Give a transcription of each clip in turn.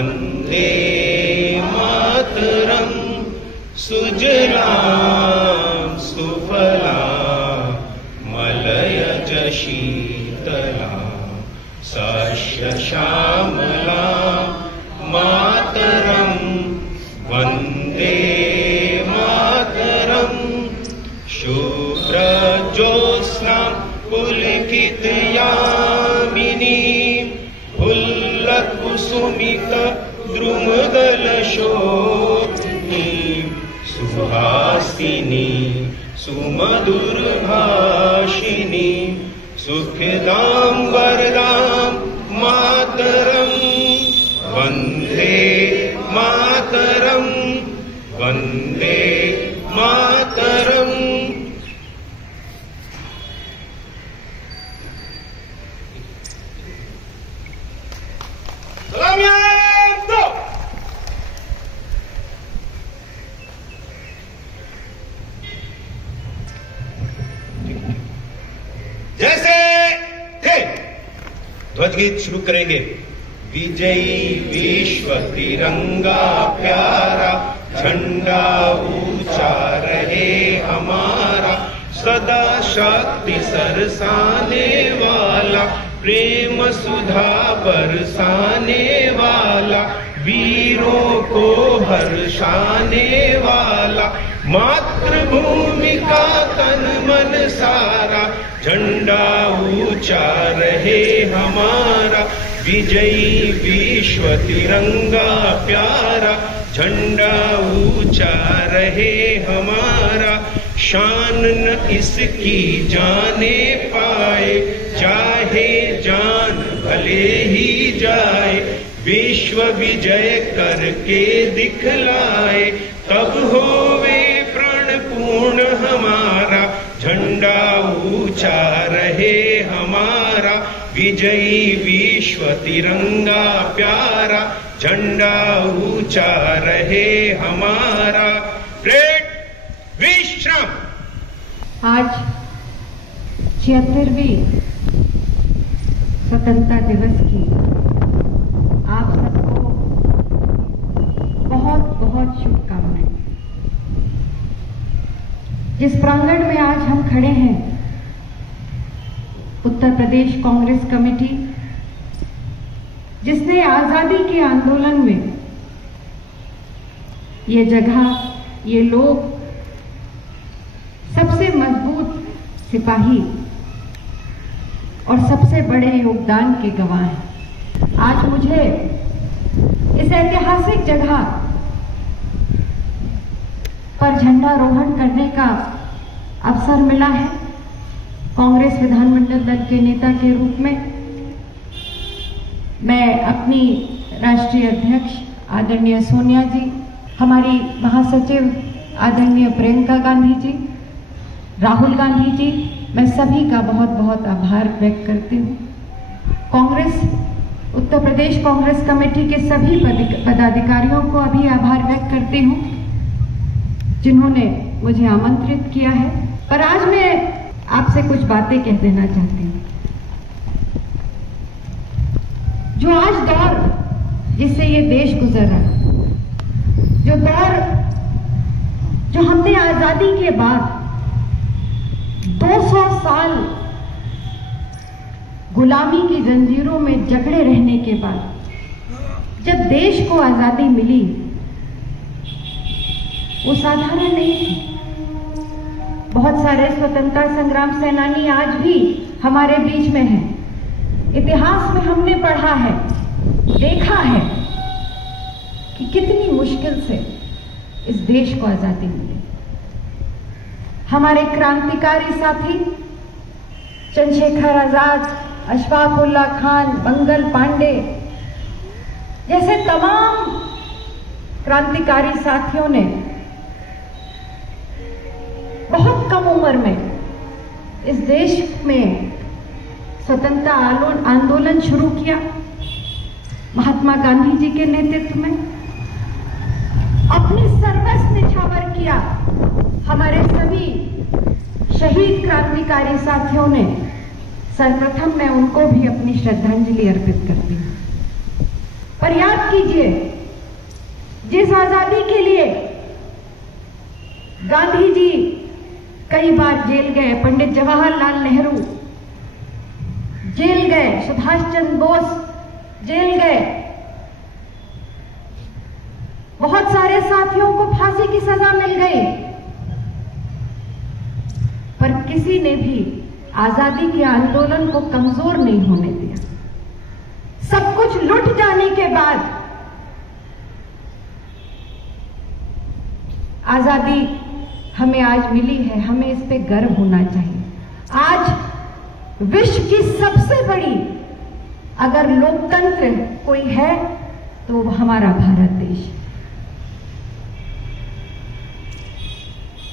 वंदे मातरम सुजलां सुफलां मलयज शीतलां सस्य श्यामलां मातरम वंदे मातरम शुभ्रज्योत्स्ना पुलकितयामिनीं फुल्लकुसुमित द्रुमदलशोभिनीं सुहासिनीं सुमधुरभाषिणीं सुखदां वरदां मातरं वन्दे मातरं वन्दे मातरम्। जैसे थे ध्वज गीत शुरू करेंगे। विजयी विश्व तिरंगा प्यारा झंडा ऊंचा रहे हमारा, सदा शक्ति सरसाने वाला, प्रेम सुधा बरसाने वाला, वीरों को हर्षाने वाला, मातृभूमि का तन मन सारा, झंडा ऊंचा रहे हमारा। विजयी विश्व तिरंगा प्यारा, झंडा ऊंचा रहे हमारा। शान न इसकी जाने पाए, चाहे जान भले ही जाए, विश्व विजय करके दिखलाए, तब होवे प्रण पूर्ण हमारा, झंडा ऊंचा रहे हमारा। विजयी विश्व तिरंगा प्यारा, झंडा ऊंचा रहे हमारा। प्लेट विश्राम। आज 76वीं स्वतंत्रता दिवस की आप सबको बहुत बहुत शुभकामनाएं। जिस प्रांगण में आज हम खड़े हैं, उत्तर प्रदेश कांग्रेस कमेटी, जिसने आजादी के आंदोलन में ये जगह, ये लोग सबसे मजबूत सिपाही और सबसे बड़े योगदान के गवाह हैं। आज मुझे इस ऐतिहासिक जगह पर झंडारोहण करने का अवसर मिला है। कांग्रेस विधानमंडल दल के नेता के रूप में मैं अपनी राष्ट्रीय अध्यक्ष आदरणीय सोनिया जी, हमारी महासचिव आदरणीय प्रियंका गांधी जी, राहुल गांधी जी, मैं सभी का बहुत बहुत आभार व्यक्त करती हूँ। कांग्रेस उत्तर प्रदेश कांग्रेस कमेटी के सभी पदाधिकारियों को अभी आभार व्यक्त करती हूँ जिन्होंने मुझे आमंत्रित किया है। पर आज मैं आपसे कुछ बातें कह देना चाहती हूँ। जो आज दौर जिससे ये देश गुजर रहा है, जो दौर जो हमने आजादी के बाद 200 साल गुलामी की जंजीरों में जकड़े रहने के बाद जब देश को आजादी मिली, वो साधारण नहीं थी। बहुत सारे स्वतंत्रता संग्राम सेनानी आज भी हमारे बीच में हैं। इतिहास में हमने पढ़ा है, देखा है कि कितनी मुश्किल से इस देश को आजादी मिली। हमारे क्रांतिकारी साथी चंद्रशेखर आजाद, अशफाक उल्लाह खान, मंगल पांडे जैसे तमाम क्रांतिकारी साथियों ने बहुत कम उम्र में इस देश में स्वतंत्रता आंदोलन शुरू किया। महात्मा गांधी जी के नेतृत्व में अपनी सर्वस्व निछावर किया। हमारे सभी शहीद क्रांतिकारी साथियों ने, सर्वप्रथम मैं उनको भी अपनी श्रद्धांजलि अर्पित करती हूँ। पर याद कीजिए, जिस आजादी के लिए गांधी जी कई बार जेल गए, पंडित जवाहरलाल नेहरू जेल गए, सुभाष चंद्र बोस जेल गए, बहुत सारे साथियों को फांसी की सजा मिल गई, पर किसी ने भी आजादी के आंदोलन को कमजोर नहीं होने दिया। सब कुछ लुट जाने के बाद आजादी हमें आज मिली है, हमें इस पे गर्व होना चाहिए। आज विश्व की सबसे बड़ी अगर लोकतंत्र कोई है तो वो हमारा भारत देश।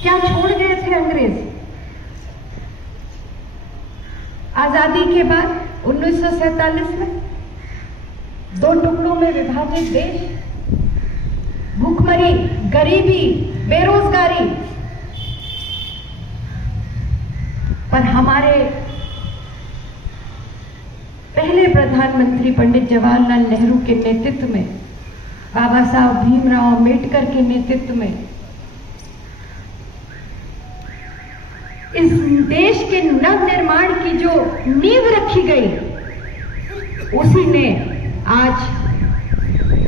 क्या छोड़ गए थे अंग्रेज? आजादी के बाद 1947 में 2 टुकड़ों में विभाजित देश, भूखमरी, गरीबी, बेरोजगारी, पर हमारे पहले प्रधानमंत्री पंडित जवाहरलाल नेहरू के नेतृत्व में, बाबा साहब भीमराव अंबेडकर के नेतृत्व में इस देश के नवनिर्माण की जो नींव रखी गई, उसी ने आज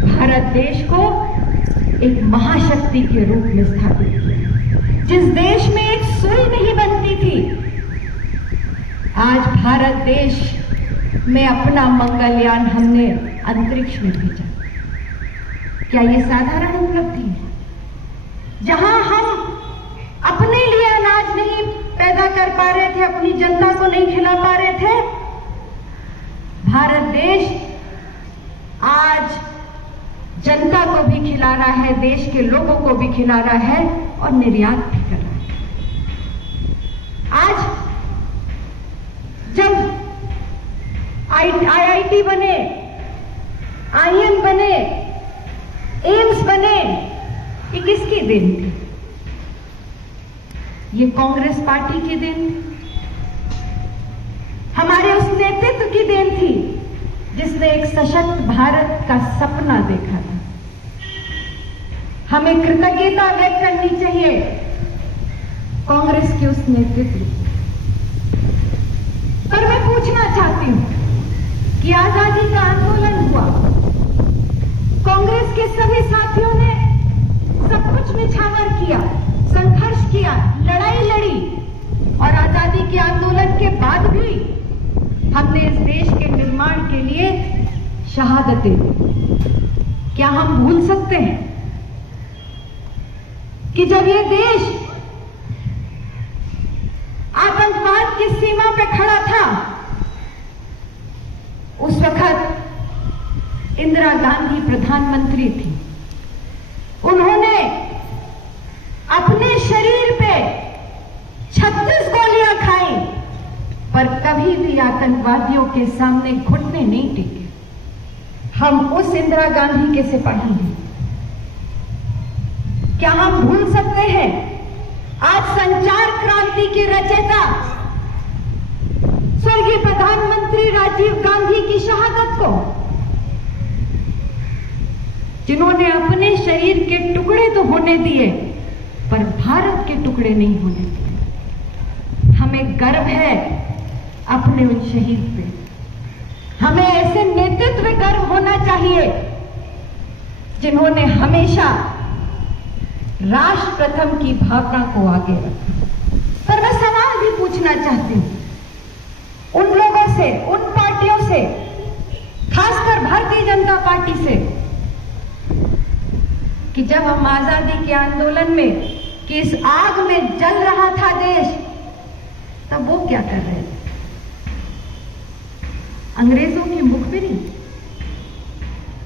भारत देश को एक महाशक्ति के रूप में स्थापित किया। जिस देश में एक सुई नहीं बनती थी, आज भारत देश में अपना मंगलयान हमने अंतरिक्ष में भेजा। क्या ये साधारण उपलब्धि है? जहां हम अपने लिए अनाज नहीं पैदा कर पा रहे थे, अपनी जनता को नहीं खिला पा रहे थे, भारत देश आज जनता को भी खिला रहा है, देश के लोगों को भी खिला रहा है और निर्यात भी कर रहा है। आज जब IIT बने, IIM बने, एम्स बने, ये किसकी देन थी? ये कांग्रेस पार्टी की देन थी, हमारे उस नेतृत्व की देन थी जिसने एक सशक्त भारत का सपना देखा था। हमें कृतज्ञता व्यक्त करनी चाहिए कांग्रेस के उस नेतृत्व। पर मैं पूछना चाहती हूं कि आजादी का आंदोलन हुआ, कांग्रेस के सभी साथियों ने सब कुछ निछावर किया, संघर्ष किया, लड़ाई लड़ी, और आजादी के आंदोलन के बाद भी हमने इस देश के निर्माण के लिए शहादतें दी। क्या हम भूल सकते हैं कि जब ये देश आतंकवाद की सीमा पे खड़ा था, उस वक्त इंदिरा गांधी प्रधानमंत्री थी। उन्होंने अपने शरीर पे 36 गोलियां खाई, पर कभी भी आतंकवादियों के सामने घुटने नहीं टेके। हम उस इंदिरा गांधी के से पढ़ेंगे। क्या हम भूल सकते हैं आज संचार क्रांति की रचयिता स्वर्गीय प्रधानमंत्री राजीव गांधी की शहादत को, जिन्होंने अपने शरीर के टुकड़े तो होने दिए पर भारत के टुकड़े नहीं होने दिए। हमें गर्व है अपने उन शहीद पे। हमें ऐसे नेतृत्व गर्व होना चाहिए जिन्होंने हमेशा राष्ट्र प्रथम की भावना को आगे रखा। पर मैं सवाल भी पूछना चाहती हूं उन लोगों से, उन पार्टियों से, खासकर भारतीय जनता पार्टी से, कि जब हम आजादी के आंदोलन में कि इस आग में जल रहा था देश, तब वो क्या कर रहे थे? अंग्रेजों की मुखबिरी।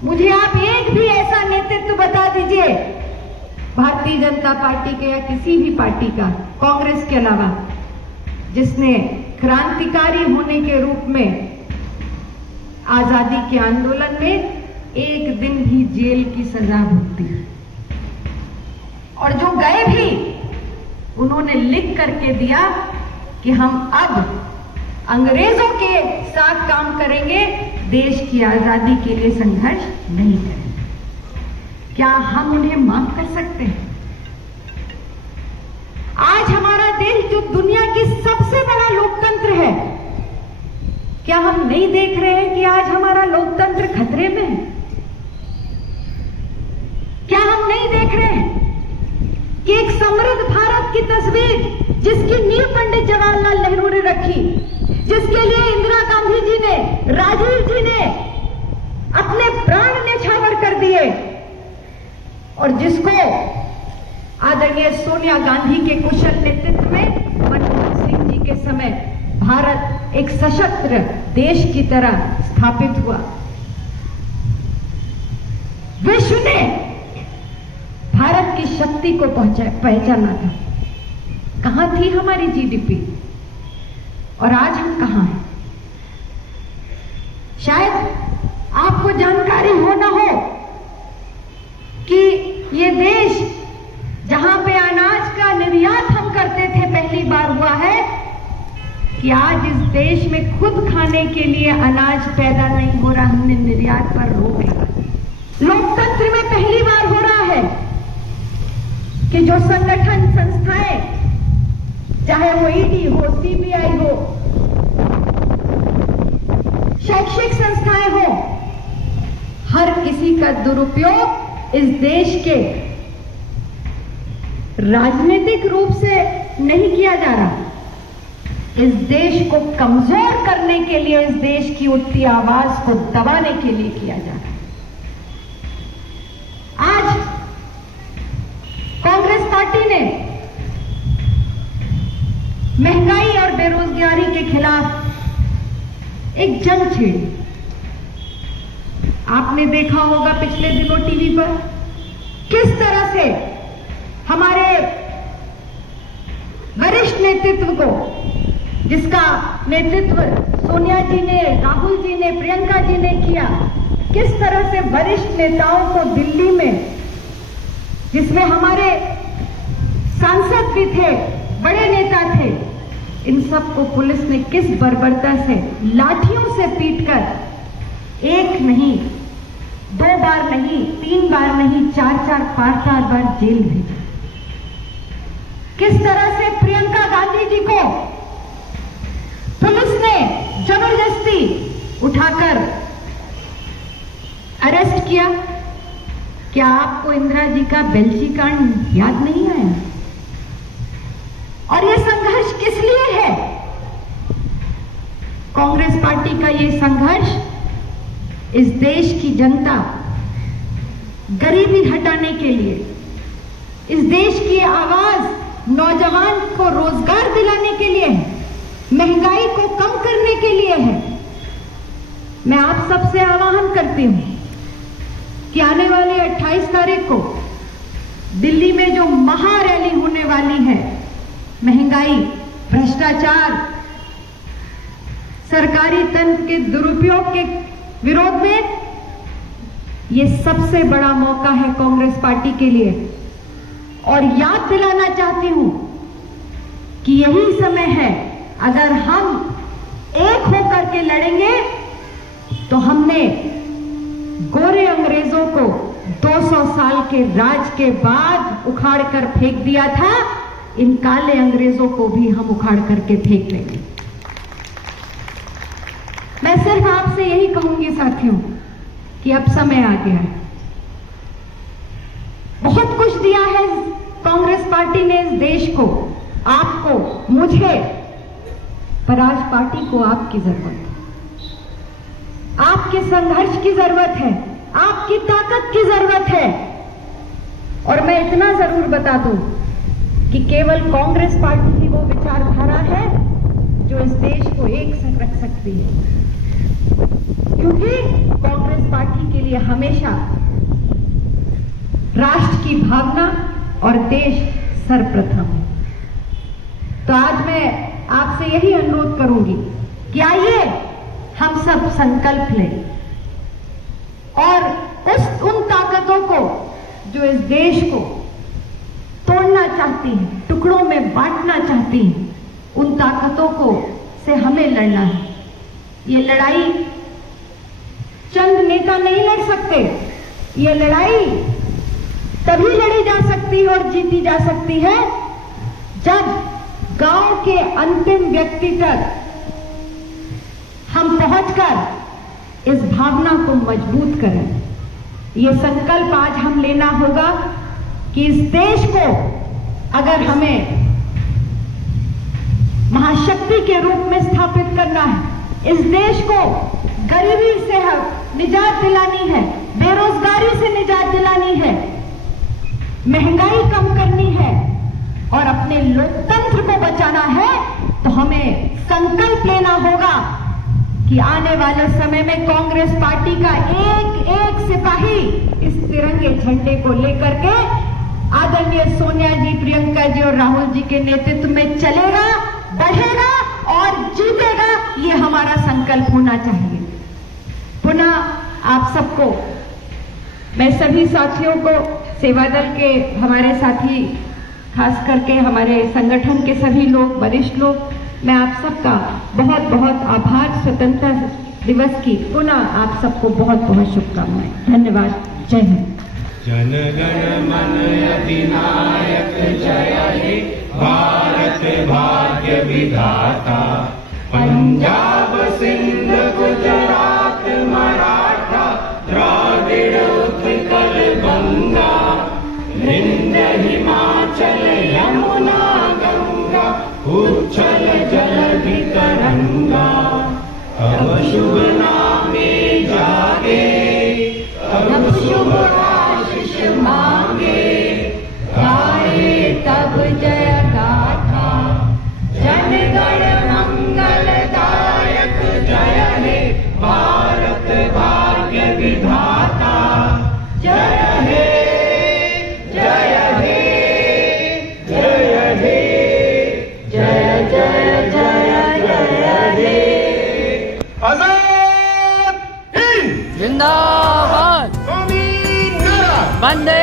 मुझे आप एक भी ऐसा नेतृत्व बता दीजिए भारतीय जनता पार्टी के या किसी भी पार्टी का, कांग्रेस के अलावा, जिसने क्रांतिकारी होने के रूप में आजादी के आंदोलन में एक दिन भी जेल की सजा भुगती। और जो गए भी, उन्होंने लिख करके दिया कि हम अब अंग्रेजों के साथ काम करेंगे, देश की आजादी के लिए संघर्ष नहीं करें? क्या हम उन्हें माफ कर सकते हैं? आज हमारा देश जो दुनिया की सबसे बड़ा लोकतंत्र है, क्या हम नहीं देख रहे हैं कि आज हमारा लोकतंत्र खतरे में है? क्या हम नहीं देख रहे हैं कि एक समृद्ध भारत की तस्वीर जिसकी नींव पंडित जवाहरलाल नेहरू ने रखी, जिसके लिए इंदिरा गांधी जी ने, राजीव जी ने अपने प्राण न्यौछावर कर दिए और जिसको आदरणीय सोनिया गांधी के कुशल नेतृत्व में मनमोहन सिंह जी के समय भारत एक सशक्त देश की तरह स्थापित हुआ। विश्व ने भारत की शक्ति को पहचाना था। कहां थी हमारी जीडीपी और आज हम कहां हैं? शायद आपको जानकारी हो ना हो कि ये देश जहां पे अनाज का निर्यात हम करते थे पहली बार हुआ है कि आज इस देश में खुद खाने के लिए अनाज पैदा नहीं हो रहा, हमने निर्यात पर रोक लगा। लोकतंत्र में पहली बार हो रहा है कि जो संगठन, संस्थाएं, चाहे वो ईडी हो, सीबीआई हो, शैक्षिक संस्थाएं हो, हर किसी का दुरुपयोग इस देश के राजनीतिक रूप से नहीं किया जा रहा, इस देश को कमजोर करने के लिए, इस देश की उठती आवाज को दबाने के लिए किया जा रहा है। आज कांग्रेस पार्टी ने महंगाई और बेरोजगारी के खिलाफ एक जंग छेड़ी। आपने देखा होगा पिछले दिनों टीवी पर किस तरह से हमारे वरिष्ठ नेतृत्व को, जिसका नेतृत्व सोनिया जी ने, राहुल जी ने, प्रियंका जी ने किया, किस तरह से वरिष्ठ नेताओं को दिल्ली में, जिसमें हमारे सांसद भी थे, बड़े नेता थे, इन सबको पुलिस ने किस बर्बरता से लाठियों से पीटकर एक नहीं, 2 बार नहीं, 3 बार नहीं, 4-4, 5-4 बार जेल भेजा। किस तरह से प्रियंका गांधी जी को पुलिस ने जबरदस्ती उठाकर अरेस्ट किया। क्या आपको इंदिरा जी का बेल्ची कांड याद नहीं आया? और यह संघर्ष किस लिए है? कांग्रेस पार्टी का यह संघर्ष इस देश की जनता, गरीबी हटाने के लिए, इस देश की आवाज नौजवान को रोजगार दिलाने के लिए है, महंगाई को कम करने के लिए है। मैं आप सबसे आह्वान करती हूं कि आने वाली 28 तारीख को दिल्ली में जो महारैली होने वाली है, महंगाई, भ्रष्टाचार, सरकारी तंत्र के दुरुपयोग के विरोध में, यह सबसे बड़ा मौका है कांग्रेस पार्टी के लिए। और याद दिलाना चाहती हूं कि यही समय है, अगर हम एक होकर के लड़ेंगे तो हमने गोरे अंग्रेजों को 200 साल के राज के बाद उखाड़ कर फेंक दिया था, इन काले अंग्रेजों को भी हम उखाड़ करके फेंक देंगे। मैं सिर्फ आपसे यही कहूंगी साथियों कि अब समय आ गया है। बहुत कुछ दिया है कांग्रेस पार्टी ने इस देश को, आपको, मुझे, पर आज पार्टी को आपकी जरूरत है, आपके संघर्ष की जरूरत है, आपकी ताकत की जरूरत है। और मैं इतना जरूर बता दूं कि केवल कांग्रेस पार्टी की वो विचारधारा है जो इस देश को एक संग रख सकती है, क्योंकि कांग्रेस पार्टी के लिए हमेशा राष्ट्र की भावना और देश सर्वप्रथम है। तो आज मैं आपसे यही अनुरोध करूंगी कि आइए हम सब संकल्प लें और उन ताकतों को जो इस देश को तोड़ना चाहती हैं, टुकड़ों में बांटना चाहती हैं, उन ताकतों को से हमें लड़ना है। ये लड़ाई नेता नहीं लड़ सकते। ये लड़ाई तभी लड़ी जा सकती है और जीती जा सकती है जब गांव के अंतिम व्यक्ति तक हम पहुंचकर इस भावना को मजबूत करें। ये संकल्प आज हम लेना होगा कि इस देश को अगर हमें महाशक्ति के रूप में स्थापित करना है, इस देश को गरीबी से निजात दिलानी है, बेरोजगारी से निजात दिलानी है, महंगाई कम करनी है और अपने लोकतंत्र को बचाना है, तो हमें संकल्प लेना होगा कि आने वाले समय में कांग्रेस पार्टी का एक एक सिपाही इस तिरंगे झंडे को लेकर के आदरणीय सोनिया जी, प्रियंका जी और राहुल जी के नेतृत्व में चलेगा, बढ़ेगा और जीतेगा। ये हमारा संकल्प होना चाहिए। पुनः आप सबको, मैं सभी साथियों को, सेवा दल के हमारे साथी, खास करके हमारे संगठन के सभी लोग, वरिष्ठ लोग, मैं आप सबका बहुत बहुत आभार। स्वतंत्रता दिवस की पुनः आप सबको बहुत बहुत शुभकामनाएं। धन्यवाद। जय हिंद। जन गण मन अधिनायक जय हे भारत भाग्य विधाता। पंजाब सिंध गुजरात मराठा द्राविड़ उत्कल गंगा, विंध्य हिमाचल यमुना गंगा, उच्छल जलधि तरंगा। तब शुभ नामे जागे, तब शुभ आशीष मांगे, गाए तब जय गाथा। जन गण मंगलदायक जय हे भारत भाग्य विधाता। जय हे, जय हे, जय हे, जय जय जय जय हे। आजाद हिंद जिंदाबाद। कौमी नारा। वंदे